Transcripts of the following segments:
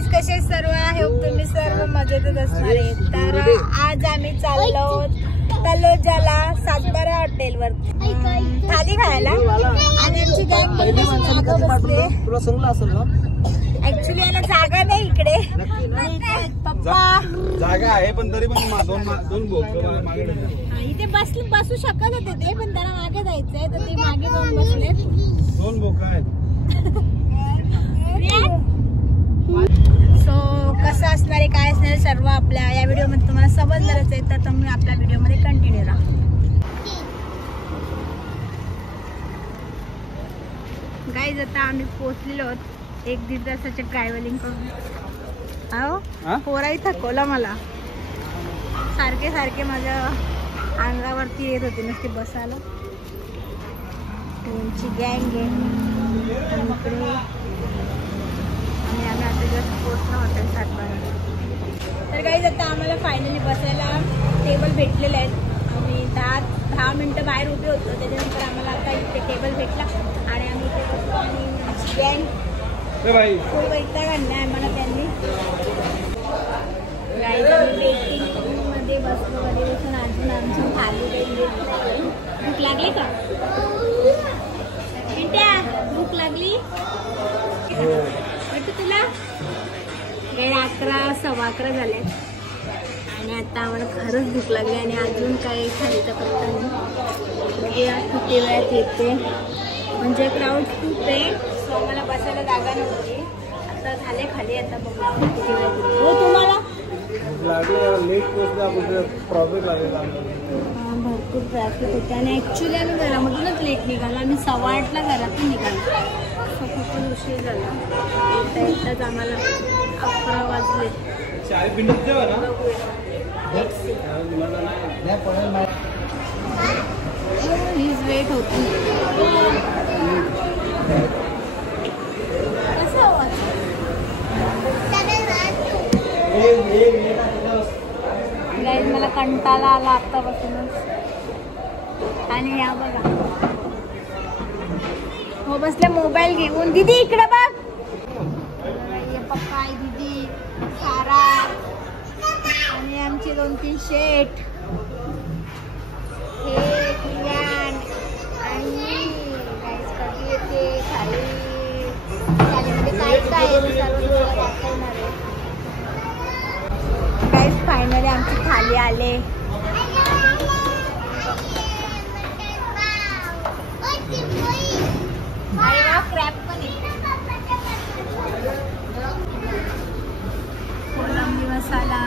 Guys कसे सर्व आहे, तुम्ही सर्व मजेतच असणार आहे. तर आज आम्ही चाललो तलोजाला सातबारा हॉटेल वर थाली खायला आणि आमची गँग बसले. तुला सांगलं असेल ना, ऍक्च्युली याला जागा नाही इकडे. पप्पा जागा आहे पण तरी पण दोन भोग इथे बसू शकत होते ते, पण त्याला मागे जायचंय तर ते मागे जाऊन बसले. दोन भोग आहेत. सो कसं असणार आहे काय असणार आहे सर्व आपल्या या व्हिडिओ मध्ये तुम्हाला समजणारच आहे. तर तुम्ही आपल्या व्हिडिओ मध्ये कंटिन्यू राहा. गाईज आता आम्ही पोहोचलेलो आहोत 1-1.5 तासाच्या ट्रॅव्हलिंग करून. अहो पोराही थकवला मला, सारखे सारखे माझ्या अंगावरती येत होते नुसते बसायला. त्यांची गँग आहे आणि इकडे आणि आम्ही आता जस्ट पोहोचलो हॉटेल सातबारा. तर गाईज आता आम्हाला फायनली बसायला टेबल भेटलेले आहेत. आम्ही 10 मिनिटं बाहेर उभे होतो, त्याच्यानंतर आम्हाला आता इथे टेबल भेटला आणि आम्ही इथे बसलो. आणि गँग खूप वैताग आणला आहे मला त्यांनी. गाईज आम्ही वेटिंग मध्ये बसलो कधीपासून, अजून आमची थाली काही देत नाही. भूक लागली का मिंट्या? भूक लागली तुला? 11, 11:15 झाले आणि आता आम्हाला खरंच भूक लागली आणि अजून काही खायचा पत्ता नाही. म्हणजे किती वेळात येते, म्हणजे क्राऊड खूप आहे. सो आम्हाला बसायला जागा नव्हती. आता झाले खाली, आता बघा किती वेळात येते. हो तुम्हाला प्रॉब्लेम लागेल. भरपूर ट्रॅफिक होते आणि ॲक्च्युली आम्ही घरामधूनच लेट निघालो. आम्ही 8:15ला घरातून निघालो. खूप उशीर झाला. एकदाच आम्हाला 11 वाजले. हीच वेट होती. कसं आवाज गाईज मला कंटाळा आला आत्तापासूनच. आणि या बघा हो बसले मोबाईल घेऊन. दीदी इकडे बघ. पप्पा आहे, दीदी, सारा आणि आमचे 2-3 शेट, हे कियान आणि गाईज कधी येते खाली थालीमध्ये काय काय आहे सर्व तुम्हाला दाखवणार आहे. गाईज फायनली आमची थाली आले. अरे वा, क्रॅप पण आहे. कोलंबी मसाला,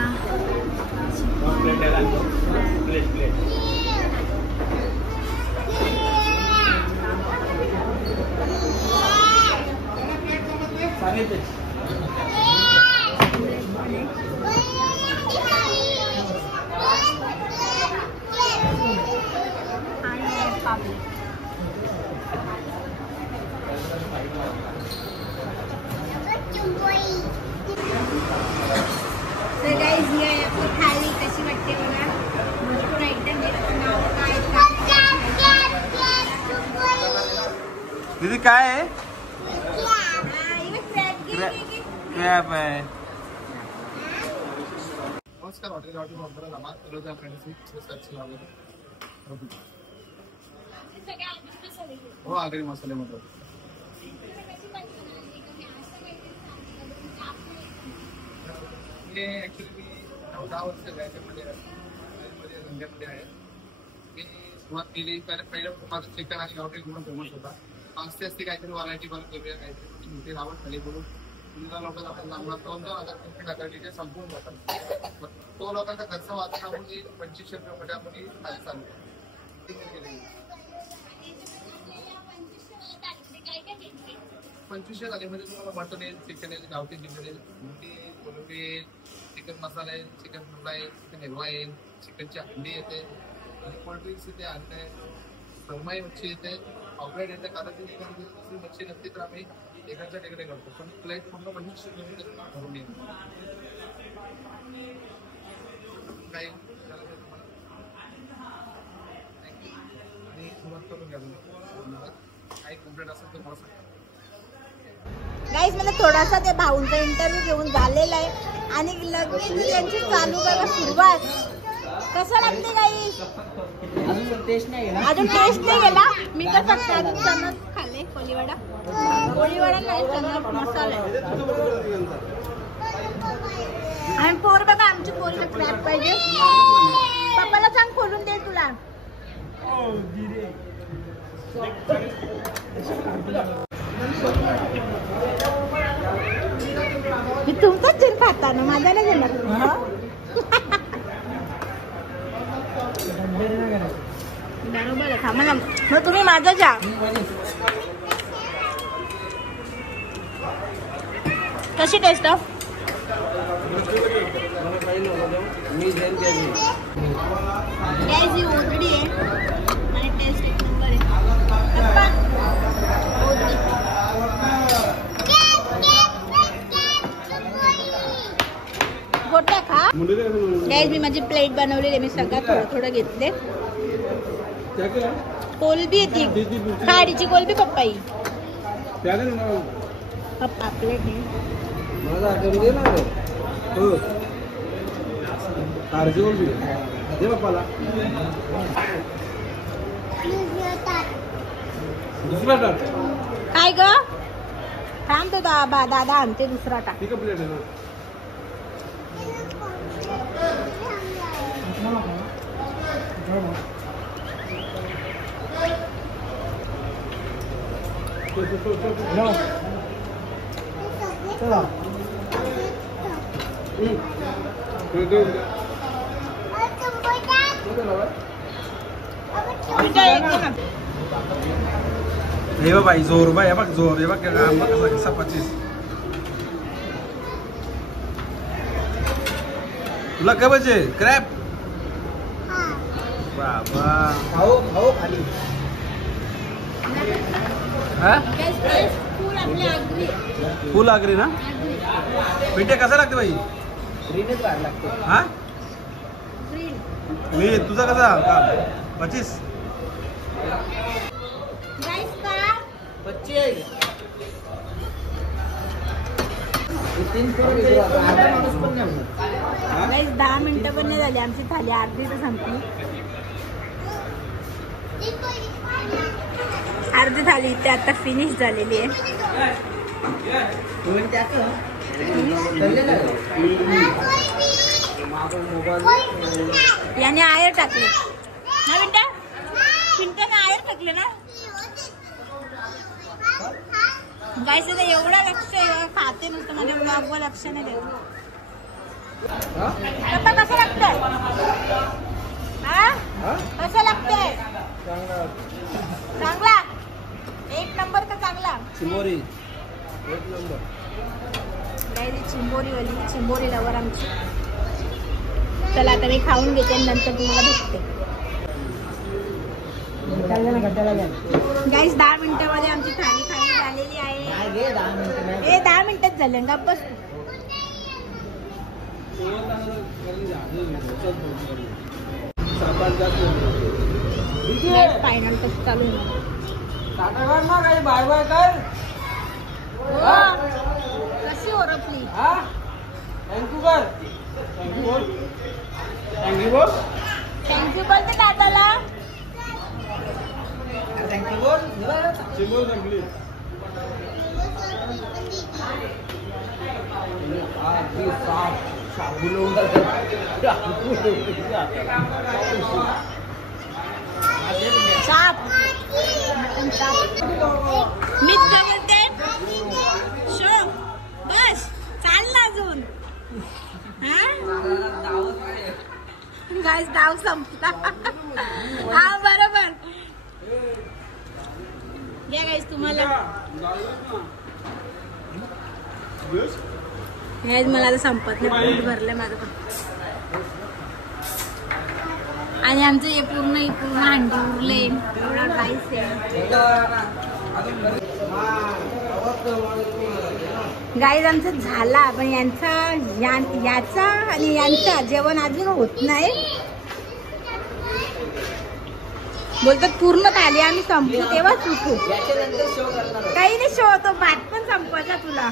आणि पापलेट. तर गाईज ही आहे आपली थाली. कशी वाटते बघा, भरपूर आयटम आहे. नाव दीदी काय आहे? क्रॅप आहे. नमस्कार, हॉटेल हो आगरी मसाले मध्ये ऍक्च्युली मी 10 वर्ष याच्यामध्ये धंद्यामध्ये आहे. मी सुरुवात केली कारण पहिलं माझं चिकन आणि हॉटेल म्हणून फेमस होता. असते काहीतरी व्हरायटी बनत वेगळ्या काहीतरी मोठी आवड झाली म्हणून लोकांना आपण लागला तो संपून जातात. तो लोकांचा खर्च वाचण्यामध्ये 2500 रुपये फटाफटी चालू. 2500 थालीमध्ये तुम्हाला मटन येईल, चिकन येईल, गावठी चिकन येईल, कोलंबी येईल, चिकन मसाला येईल, चिकन फ्राय येईल, चिकन हिरवा येईल, चिकनची अंडी येते आणि कोल्ड ड्रिंक्स येते, अंडे सरमाई मच्छी येते, ऑपरेट येते. कारण ती मच्छी नसते तर आम्ही एकाच्या तिकडे करतो. पण प्लेट पूर्ण 2500 भरून येईल. काही आणि सुरुवात करून घ्या. काही कंप्लेंट असेल तर मला सांगा. गाईज मला थोडासा ते भाऊंचा इंटरव्ह्यू घेऊन झालेला आहे आणि लगेच त्यांची चालू करा सुरुवात. कसं लागते गाईज? अजून टेस्ट नाही गेला. मी तर फक्त अजून चणच खाल्ले. कोळीवाडा नाही, चणा मसाला आहे. आणि पोर बघा आमची पोरीला क्रॅप पाहिजे. पप्पाला सांग खोलून दे तुला. मी तुमचाच जेल खाता ना, माझा नाही गेला. बरोबर आहे. थांबा ना मग तुम्ही माझा जा. कशी टेस्ट? गॅस ही ओदडी आहे आणि टेस्ट एक नंबर आहे. गोट्या खा. गॅस मी माझी प्लेट बनवलेली, मी सगळं थोडं थोडं घेतले. कोलबी येते, खाडीची कोलबी पप्पाई. पप्पा प्लेट आहे. काय ग? थांब तो दादा आणते दुसरा टाक. हे बाई जोर बाई बघ जोर हे बघ कसा 25 तुला काय पाहिजे क्रॅप बाबा खाऊ खाली फुल आगरी ना पिंटे कसा लागते बाई हा मी तुझा कसा 25 10 मिनिटं पण नाही झाली आमची थाली अर्धी तर संपली. अर्धी थाली इथे आता फिनिश झालेली आहे. याने आयर टाकले ना पिंट्या? पिंट्याने आयर टाकले ना गाईस. एवढं लक्ष खाते नुसतं माझ्या ब्लॉगवर लक्ष नाही देत. पप्पा कसं लागतंय? कसं लागतंय? चांगला एक नंबर का चांगला? चिंबोरी एक नंबर. चिंबोरीवाली चिंबोरी लवर आमची. चला आता मी खाऊन घेते नंतर तुम्हाला भेटते. गाईस 10 मिनिटांमध्ये आमची थाली खाली झालेली आहे. 10 मिनिटात झाले का बस. फायनल टच चालू आहे. बाय बाय कर कशी ओरखली? थँक्यू कर. थँक्यू बोल. थँक्यू बोलते दादाला. थँक्यू बोल. चिंबोरी चांगली. साप मीच का बोलते शो बस चालला अजून. गाईस डाव संपला. हा बरोबर. या गाईस तुम्हाला मला आता संपत नाही. पोट भरलंय माझं पण. आणि आमचं हे पूर्ण हंडी उरले. एवढा राईस आहे गाईज. आमचं झाला पण याचा आणि यांचा जेवण अजून होत नाही. बोलतात पूर्ण थाली आम्ही संपू तेव्हाच उठू. काही नाही शो तो भात पण संपवायचा तुला.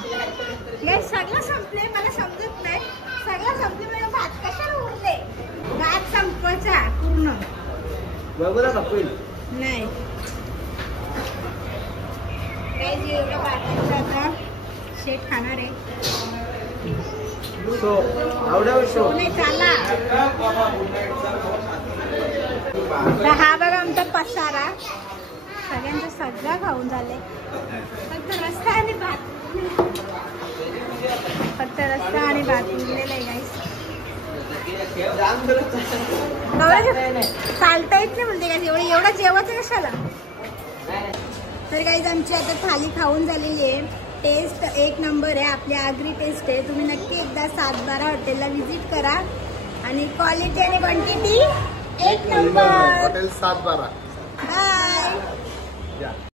सगळं संपले मला समजत नाही. सगळं संपले मला भात कशाला उरले. भात संपवायचा पूर्ण नाही. काही एवढं भात आता शेट खाणार आहे. नाही चाला. हा बघा आमचा पसारा सगळ्यांचा सगळा खाऊन झाले. फक्त रस्ता आणि भात उरलेला आहे गाईस. चालता येत नाही म्हणते गाईस. एवढं जेवायचं कशाला. तर गाईस आमची आता थाली खाऊन झालेली आहे. टेस्ट एक नंबर आहे. आपली आगरी टेस्ट आहे. तुम्ही नक्की एकदा 712 हॉटेलला व्हिजिट करा. आणि क्वालिटी आणि क्वांटिटी एक नंबर. हॉटेल 712. बाय.